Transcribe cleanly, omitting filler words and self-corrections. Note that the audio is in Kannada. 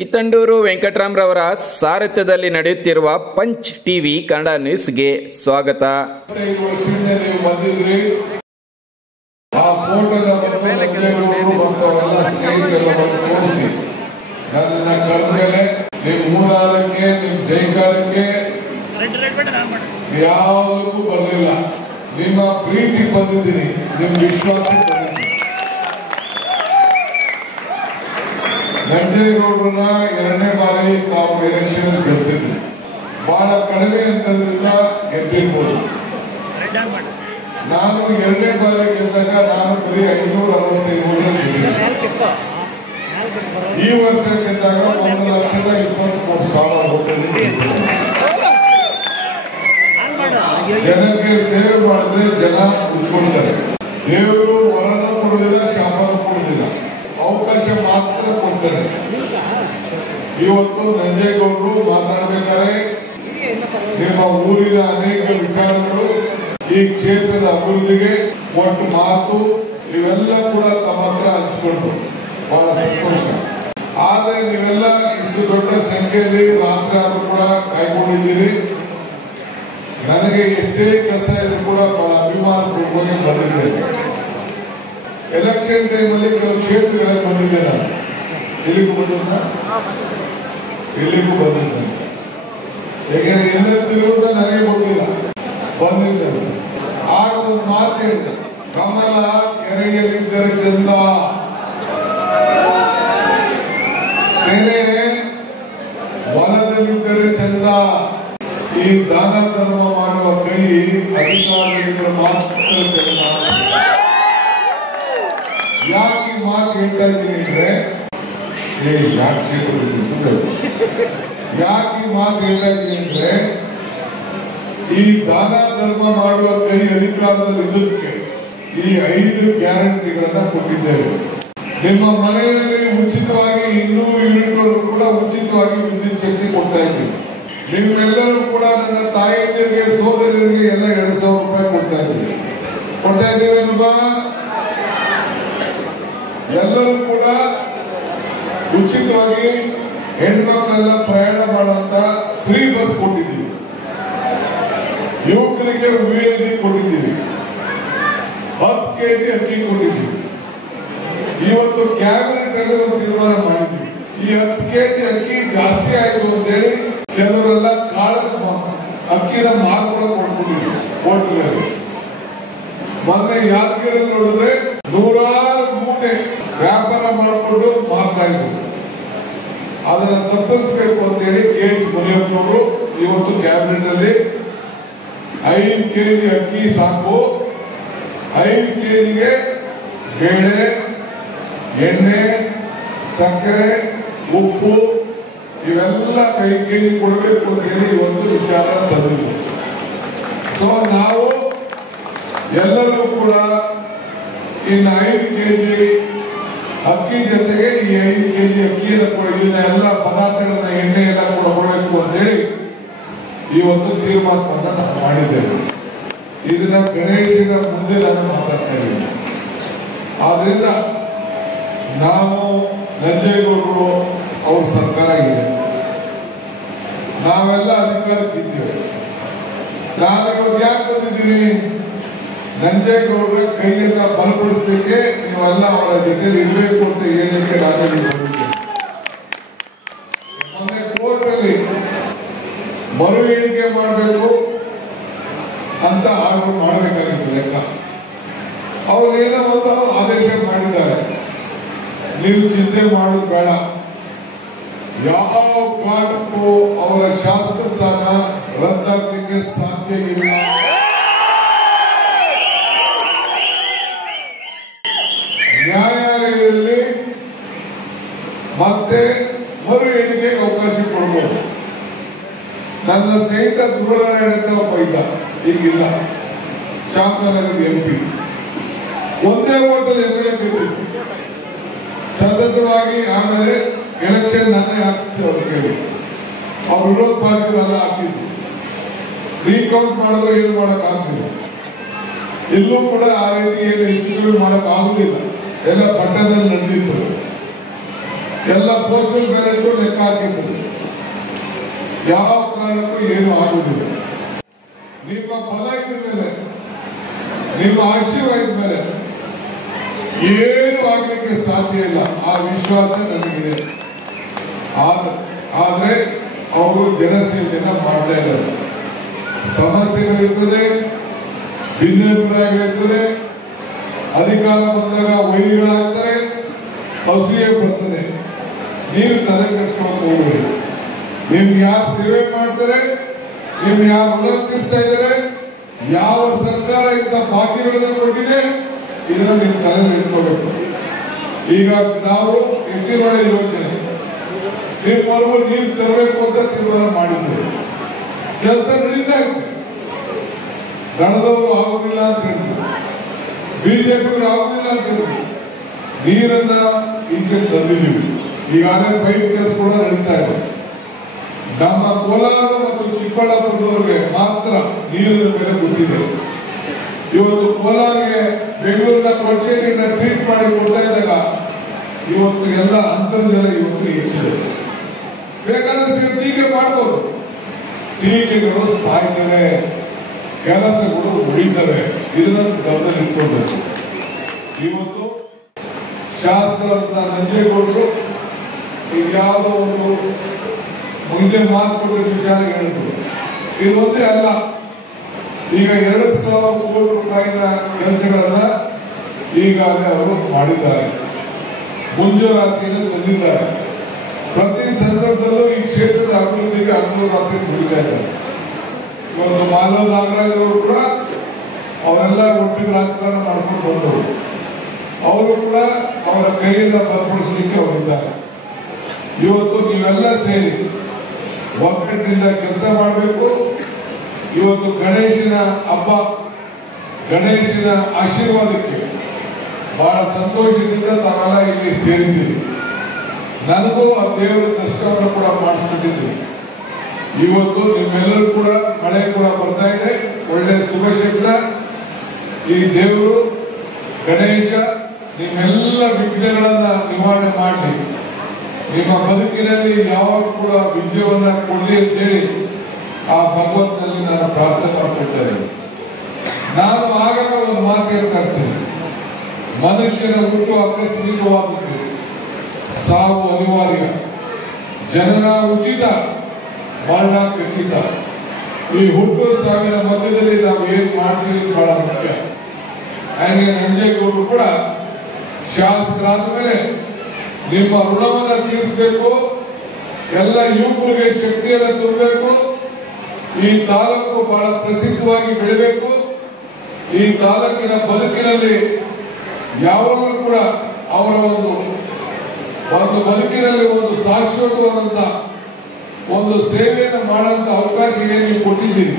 ಕಿತ್ತಂಡೂರು ವೆಂಕಟರಾಮ್ರವರ ಸಾರಥ್ಯದಲ್ಲಿ ನಡೆಯುತ್ತಿರುವ ಪಂಚ್ ಟಿವಿ ಕನ್ನಡ ನ್ಯೂಸ್ಗೆ ಸ್ವಾಗತ. 5 ವರ್ಷದಿಂದ ನೀವು ಬಂದಿದ್ರಿ. ಆ ಫೋಟೋದ ಎಲ್ಲ ಸ್ನೇಹಿತರೆಲ್ಲ ಬಂದು ತೋರಿಸಿ ನನ್ನ ಕರೆದ ಮೇಲೆ ನಿಮ್ ಮೂಲಾರಕ್ಕೆ ನಿಮ್ ಜೈಕಾರಕ್ಕೆ ಯಾವುದಕ್ಕೂ ಬರಲಿಲ್ಲ. ನಿಮ್ಮ ಪ್ರೀತಿ ಬಂದಿದ್ದೀನಿ, ನಿಮ್ ವಿಶ್ವಾಸಕ್ಕೆ ಬಂದಿದ್ದೀನಿ. ನಂಜೇಗೌಡರನ್ನ 2ನೇ ಬಾರಿ ತಾವು ಎಲೆಕ್ಷನ್ ಗೆಲ್ಲಿಸಿದ್ರಿ. ಬಹಳ ಕಡಿಮೆ ಅಂತರದಿಂದ ಗೆದ್ದಿರ್ಬೋದು. ನಾನು 2ನೇ ಬಾರಿ ಗೆದ್ದಾಗ ನಾನು ಬರೀ 565 ಈ ವರ್ಷ ಗೆದ್ದಾಗ 1,23,000 ಜನಕ್ಕೆ ಸೇವೆ ಮಾಡಿದ್ರೆ ಜನ ಉಳಿಸ್ಕೊಳ್ತಾರೆ. ದೇವರು ವರನ ಕೊಡುದಿಲ್ಲ, ಶಾಪನ ಕೊಡುದಿಲ್ಲ, ಅವಕಾಶ ಮಾತ್ರ ಕೊಡ್ತಾರೆ. ಇವತ್ತು ನಂಜೇಗೌಡರು ಮಾತಾಡಬೇಕಾದ್ರೆ ನಿಮ್ಮ ಊರಿನ ಅನೇಕ ವಿಚಾರಗಳು, ಈ ಕ್ಷೇತ್ರದ ಅಭಿವೃದ್ಧಿಗೆ ಒಟ್ಟು ಮಾತು ಇವೆಲ್ಲ ಕೂಡ ತಮ್ಮ ಹತ್ರ ಹಂಚಿಕೊಂಡು ಬಹಳ ಸಂತೋಷ. ಆದ್ರೆ ನೀವೆಲ್ಲ ಇಷ್ಟು ದೊಡ್ಡ ಸಂಖ್ಯೆಯಲ್ಲಿ ರಾತ್ರಿ ಆದ್ರೂ ಕೂಡ ಕಾಯ್ಕೊಂಡಿದ್ದೀರಿ. ನನಗೆ ಎಷ್ಟೇ ಕೆಲಸ ಇದ್ರು ಕೂಡ ಬಹಳ ಅಭಿಮಾನ ಪೂರ್ವಕವಾಗಿ ಬಂದಿದ್ದೇನೆ. ಎಲೆಕ್ಷನ್ ಟೈಮಲ್ಲಿ ಕೆಲವು ಕ್ಷೇತ್ರಗಳಿಗೆ ಬಂದಿದ್ದೆ. ನಾನು ಇಲ್ಲಿಗೂ ಬಂದಿದ್ದೇನೆ. ಯಾಕೆಂದ್ರೆ ಎಲ್ಲೆತ್ತಿರುವುದ ನನಗೆ ಗೊತ್ತಿಲ್ಲ, ಬಂದಿದ್ದೇನೆ. ಆಗ ಒಂದು ಮಾತು ಹೇಳಿದೆ, ಕಮಲ ಕೆರೆಯಲ್ಲಿದ್ದರೆ ಚಂದ, ಕೆರೆ ಹೊಲದಲ್ಲಿದ್ದರೆ ಚಂದ. ಈ ದಾನ ಧರ್ಮ ಮಾಡುವ ಕೈ ಅಧಿಕಾರಿಗಳಿದ್ರೆ ಮಾತ್ರ ಚಂದ. ಯಾಕೆ ಈ ಮಾತು ಹೇಳ್ತಾ ಇದ್ದೀನಿ ಅಂದ್ರೆ, ಯಾಕೆ ಈ ಮಾತು ಹೇಳ್ತಾ ಇದ್ದೀನಿ ಅಂದ್ರೆ, ಈ ದಾನ ಧರ್ಮ ಮಾಡುವ ಕೈ ಅಧಿಕಾರದಲ್ಲಿ ಇದ್ದಕ್ಕೆ ಈ 5 ಗ್ಯಾರಂಟಿಗಳನ್ನ ಕೊಟ್ಟಿದ್ದೇವೆ. ನಿಮ್ಮ ಮನೆಯಲ್ಲಿ ಉಚಿತವಾಗಿ 200 ಯೂನಿಟ್ ಕೂಡ ಉಚಿತವಾಗಿ ವಿದ್ಯುತ್ ಶಕ್ತಿ ಕೊಡ್ತಾ ಇದ್ದೀವಿ. ನಿಮ್ಮೆಲ್ಲರೂ ಕೂಡ ನನ್ನ ತಾಯಿಯರಿಗೆ, ಸೋದರರಿಗೆ ಎಲ್ಲ 2,000 ರೂಪಾಯಿ ಕೊಡ್ತಾ ಇದ್ದೀವೇನಪ್ಪ. ಎಲ್ಲರೂ ಕೂಡ ಉಚಿತವಾಗಿ ಹೆಣ್ಮಕ್ಳೆಲ್ಲ ಪ್ರಯಾಣ ಮಾಡುವಂತ ಫ್ರೀ ಬಸ್ ಕೊಟ್ಟಿದ್ದೀವಿ. ಯುವಕರಿಗೆ ವಿಎದಿ ಕೊಟ್ಟಿದ್ದೀವಿ. 10 kg ಅಕ್ಕಿ ಕೊಟ್ಟಿದ್ದೀವಿ. ಇವತ್ತು ಕ್ಯಾಬಿನೆಟ್ ಅಲ್ಲಿ ಒಂದು ತೀರ್ಮಾನ ಮಾಡಿದ್ವಿ, ಈ 10 kg ಅಕ್ಕಿ ಜಾಸ್ತಿ ಆಯ್ತು ಅಂತೇಳಿ ಕೆಲವರೆಲ್ಲ ಕಾಳ ಅಕ್ಕಿನ ಮಾರ್ಕೊಳ ಕೊಟ್ಬಿಟ್ಟಿದ್ವಿ ಹೋಟೆಲ್. ಮೊನ್ನೆ ಯಾದಗಿರಿಯಲ್ಲಿ ನೋಡಿದ್ರೆ 100 ಮೂಟೆ ವ್ಯಾಪಾರ ಮಾಡಿಕೊಂಡು ಮಾರ್ತಾ ಇದ್ರು. ಅದನ್ನ ತಪ್ಪಿಸ್ಬೇಕು ಅಂತೇಳಿ KH ಮುನಿಯಪ್ಪನವರು ಇವತ್ತು ಕ್ಯಾಬಿನೆಟ್ ಅಲ್ಲಿ 5 kg ಅಕ್ಕಿ ಸಾಕು, 5 kgಗೆ ಬೇಳೆ, ಎಣ್ಣೆ, ಸಕ್ಕರೆ, ಉಪ್ಪು ಇವೆಲ್ಲ 5 kg ಕೊಡಬೇಕು ಅಂತೇಳಿ ಇವತ್ತು ವಿಚಾರ ತಂದಿದ್ವಿ. ಸೊ ನಾವು ಎಲ್ಲರೂ ಕೂಡ ಇನ್ನು 5 kg ಅಕ್ಕಿ ಜೊತೆಗೆ ಈ 5 kg ಅಕ್ಕಿಯನ್ನು ಕೂಡ ಇದನ್ನ ಎಲ್ಲ ಪದಾರ್ಥಗಳನ್ನ, ಎಣ್ಣೆ ಎಲ್ಲ ಕೂಡ ಕೊಡಬೇಕು ಅಂತೇಳಿ ಇವತ್ತು ತೀರ್ಮಾನವನ್ನ ನಾವು ಮಾಡಿದ್ದೇವೆ. ಇದನ್ನ ಗಣೇಶನ ಮುಂದೆ ನಾನು ಮಾತಾಡ್ತಾ ಇದ್ದೀನಿ. ಆದ್ರಿಂದ ನಾವು ನಂಜೇಗೌಡರು ಅವ್ರ ಸರ್ಕಾರ ಇದೆ, ನಾವೆಲ್ಲ ಅಧಿಕಾರಕ್ಕಿದ್ದೇವೆ. ನಾನು ಇವತ್ತು ಯಾಕೆ ಬಂದಿದ್ದೀನಿ, ನಂಜೇಗೌಡರ ಕೈಯನ್ನ ಬಲಪಡಿಸಲಿಕ್ಕೆ, ನೀವೆಲ್ಲ ಅವರ ಜೊತೆ ಇರಬೇಕು ಅಂತ ಹೇಳಲಿಕ್ಕೆ ನಾನು ಬಂದಿದ್ದೇನೆ. ಮೊನ್ನೆ ಕೋರ್ಟ್ ಅಲ್ಲಿ ಮರು ಎಣಿಕೆ ಮಾಡಬೇಕು ಅಂತ ಆರ್ಡರ್ ಮಾಡಬೇಕಾಗಿತ್ತು ಲೆಕ್ಕ. ಅವರು ಏನೋ ಒಂದು ಆದೇಶ ಮಾಡಿದ್ದಾರೆ, ನೀವು ಚಿಂತೆ ಮಾಡೋದು ಬೇಡ, ಯಾವ ಕಾರಣಕ್ಕೂ ಅವರ ಶಾಸಕ ಸ್ಥಾನ ರದ್ದಾಗಲಿಕ್ಕೆ ಸಾಧ್ಯ ಇಲ್ಲ. ನ್ಯಾಯಾಲಯದಲ್ಲಿ ಮತ್ತೆ ಮರು ಎಣಿಕೆಗೆ ಅವಕಾಶ ಕೊಡಬಹುದು. ನನ್ನ ಸ್ನೇಹಿತ ಧ್ರುವನಾರಾಯಣ ಅಂತ ಒಬ್ಬ ಇದ್ದ, ಈಗಿಲ್ಲ, ಚಾಮರಾಜನಗರದ MP, ಒಂದೇ ಓಟಲ್ಲಿ MLA ಗೆದ್ದಿತ್ತು ಸತತವಾಗಿ. ಆಮೇಲೆ ಎಲೆಕ್ಷನ್ ನಾನೇ ಹಾಕಿಸ್ತೆ ಅವ್ರು ಕೇಳಿ, ಅವ್ರ ವಿರೋಧ ಪಾರ್ಟಿಗಳೆಲ್ಲ ಹಾಕಿದ್ರು. ರೀಕೌಂಟ್ ಮಾಡಿದ್ರು ಏನು ಮಾಡಕ್ ಆಗ್ತಿಲ್ಲ. ಇಲ್ಲೂ ಕೂಡ ಆ ರೀತಿ ಏನು ಹೆಚ್ಚು ಕಡಿಮೆ ಮಾಡಕ್ ಆಗುದಿಲ್ಲ, ಎಲ್ಲ ಪಟ್ಟಣದಲ್ಲಿ ನಡೆದಿತ್ತು. ಎಲ್ಲ ಪೋಸ್ಟಲ್ ಬ್ಯಾಲೆಟ್ ಲೆಕ್ಕ ಹಾಕಿರ್ತದೆ. ಯಾವ ಕಾರಣಕ್ಕೂ ಏನು ಆಗುವುದಿಲ್ಲ. ನಿಮ್ಮ ಫಲ ಇದ ಮೇಲೆ, ನಿಮ್ಮ ಆಶೀರ್ವಾದ ಮೇಲೆ ಏನು ಆಗಲಿಕ್ಕೆ ಸಾಧ್ಯ ಇಲ್ಲ. ಆ ವಿಶ್ವಾಸ ನನಗಿದೆ. ಆದ್ರೆ ಅವರು ಜನಸೇವೆಯನ್ನ ಮಾಡ್ತಾ ಇದ್ದಾರೆ. ಸಮಸ್ಯೆಗಳಿರ್ತದೆ, ಭಿನ್ನಾಭಿಪ್ರಾಯಗಳಿರ್ತದೆ, ಅಧಿಕಾರ ಬಂದಾಗ ವೈರಿಗಳಾಗ್ತಾರೆ, ಅಸೂಯೆ ಬರ್ತದೆ. ನೀವು ತಲೆ ಕೆಡಿಸ್ಕೊಂಡು ಹೋಗ್ಬೇಡಿ. ನಿಮ್ಗೆ ಯಾರು ಸೇವೆ ಮಾಡ್ತಾರೆ, ನಿಮ್ಗೆ ಯಾರು ಋಣ ತೀರಿಸ್ತಾ ಇದ್ದಾರೆ, ಯಾವ ಸರ್ಕಾರ ಇಂಥ ಬಾಕಿಗಳನ್ನ ಕೊಟ್ಟಿದೆ, ಇದನ್ನ ನೀವು ತಲೆಯಲ್ಲಿ ಇಟ್ಕೋಬೇಕು. ಈಗ ನಾವು ಎತ್ತಿನೊಳೆ ಯೋಜನೆ ನಿಮ್ಮವರೆಗೂ ನೀರು ತರಬೇಕು ಅಂತ ತೀರ್ಮಾನ ಮಾಡಿದ್ದೇವೆ. ಕೆಲಸ ನಡೀತಾ ಇತ್ತು. ದಳದವರು ಆಗುದಿಲ್ಲ ಅಂತ ಹೇಳಿದ್ರು, ಬಿಜೆಪಿಯವರು ಆಗುದಿಲ್ಲ ಅಂತ ಹೇಳಿದ್ರು. ನೀರನ್ನ ಈಚೆ ತಂದಿದ್ದೀವಿ. ಈಗಾಗಲೇ ಪೈಪ್ ಕೆಲಸ ಕೂಡ ನಡೀತಾ ಇದೆ. ನಮ್ಮ ಕೋಲಾರ ಮತ್ತು ಚಿಕ್ಕಬಳ್ಳಾಪುರದವರಿಗೆ ಮಾತ್ರ ನೀರಿನ ಬೆಲೆ ಗೊತ್ತಿದೆ. ಇವತ್ತು ಕೋಲಾರಿಗೆ ಬೆಂಗಳೂರಿನ ಕೊಚ್ಚೆ ನೀರನ್ನ ಟ್ರೀಟ್ ಮಾಡಿ ಕೊಡ್ತಾ ಇದ್ದಾಗ ಇವತ್ತು ಎಲ್ಲ ಅಂತರ್ಜಲ ಇವತ್ತು ಹೆಚ್ಚಿದೆ. ಬೇಕಾದಷ್ಟು ಟೀಕೆ ಮಾಡ್ಬೋದು. ಟೀಕೆಗಳು ಸಾಯ್ತವೆ, ಕೆಲಸಗಳು ಉಳಿತವೆ. ಇದನ್ನ ಗಮನದಲ್ಲಿ ಇಟ್ಕೊಳ್ಬೇಕು. ಇವತ್ತು ಶಾಸಕರಂತ ನಂಜೇಗೌಡರು ಇದ್ಯಾವುದೋ ಒಂದು ಮುಂದೆ ಮಾತು ಕೊಟ್ಟ ವಿಚಾರ ಹೇಳಿದ್ರು. ಇದು ಒಂದೇ ಅಲ್ಲ, ಈಗ 2,000 ಕೋಟಿ ರೂಪಾಯಿನ ಕೆಲಸಗಳನ್ನ ಈಗಾಗಲೇ ಅವರು ಮಾಡಿದ್ದಾರೆ. ಮುಂಜೂರಾತಿಯನ್ನು ತಂದಿದ್ದಾರೆ. ಪ್ರತಿ ಸಂದರ್ಭದಲ್ಲೂ ಈ ಕ್ಷೇತ್ರದ ಅಭಿವೃದ್ಧಿಗೆ ಅನುಕೂಲ ದುಡಿತಾ ಇದ್ದಾರೆ. ಇವತ್ತು ಮಾಧವ್ ನಾಗರಾಜ್ ಅವರು ಕೂಡ ಅವರೆಲ್ಲ ಒಟ್ಟಿಗೆ ರಾಜಕಾರಣ ಮಾಡ್ಕೊಂಡು ಬಂದವರು. ಅವರು ಕೂಡ ಅವರ ಕೈಯಿಂದ ಬಲಪಡಿಸಲಿಕ್ಕೆ ಅವರಿದ್ದಾರೆ. ಇವತ್ತು ನೀವೆಲ್ಲ ಸೇರಿ ಒಗ್ಗಟ್ಟಿನಿಂದ ಕೆಲಸ ಮಾಡಬೇಕು. ಇವತ್ತು ಗಣೇಶನ ಹಬ್ಬ, ಗಣೇಶನ ಆಶೀರ್ವಾದಕ್ಕೆ ಬಹಳ ಸಂತೋಷದಿಂದ ತಾವೆಲ್ಲ ಇಲ್ಲಿ ಸೇರಿದ್ದೀರಿ. ನನಗೂ ಆ ದೇವರ ದರ್ಶನವನ್ನು ಕೂಡ ಮಾಡಿಸ್ಬಿಟ್ಟಿದ್ದೀವಿ. ಇವತ್ತು ನಿಮ್ಮೆಲ್ಲರೂ ಕೂಡ ಮಳೆ ಕೂಡ ಬರ್ತಾ ಇದೆ. ಒಳ್ಳೆ ಶುಭ ಶಬ್ದ. ಈ ದೇವರು ಗಣೇಶ ನಿಮ್ಮೆಲ್ಲ ವಿಘ್ನಗಳನ್ನ ನಿವಾರಣೆ ಮಾಡಿ ನಿಮ್ಮ ಬದುಕಿನಲ್ಲಿ ಯಾವಾಗ ಕೂಡ ವಿಜಯವನ್ನ ಕೊಡಲಿ ಅಂತ ಹೇಳಿ ಆ ಭಗವಂತನಲ್ಲಿ ನಾನು ಪ್ರಾರ್ಥನೆ ಮಾಡ್ಕೊಳ್ತಾ ಇದ್ದೇನೆ. ನಾನು ಆಗಾಗ ಒಂದು ಮಾತು ಹೇಳ್ತಾ ಇರ್ತೀನಿ, ಮನುಷ್ಯನ ಹುಟ್ಟು ಆಕಸ್ಮಿಕವಾದದ್ದು, ಸಾವು ಅನಿವಾರ್ಯ, ಜನನ ಉಚಿತ, ಮರಣ ಖಚಿತ. ಈ ಹುಟ್ಟು ಸಾವಿನ ಮಧ್ಯದಲ್ಲಿ ನಾವು ಏನ್ ಮಾಡ್ತೀವಿ ಬಹಳ ಮುಖ್ಯ. ಹಾಗೆ ನಂಜೇಗೌಡರು ಕೂಡ ಶಾಸಕರಾದ ಮೇಲೆ ನಿಮ್ಮ ಋಣವನ್ನು ತೀರಿಸಬೇಕು, ಎಲ್ಲ ಯುವಕರಿಗೆ ಶಕ್ತಿಯನ್ನು ತುಂಬಬೇಕು, ಈ ತಾಲೂಕು ಬಹಳ ಪ್ರಸಿದ್ಧವಾಗಿ ಬೆಳಿಬೇಕು. ಈ ತಾಲೂಕಿನ ಬದುಕಿನಲ್ಲಿ ಯಾವಾಗಲೂ ಕೂಡ ಅವರ ಒಂದು ಬದುಕಿನಲ್ಲಿ ಒಂದು ಶಾಶ್ವತವಾದಂತ ಒಂದು ಸೇವೆಯನ್ನು ಮಾಡುವಂತ ಅವಕಾಶ ಏನು ನೀವು ಕೊಟ್ಟಿದ್ದೀರಿ.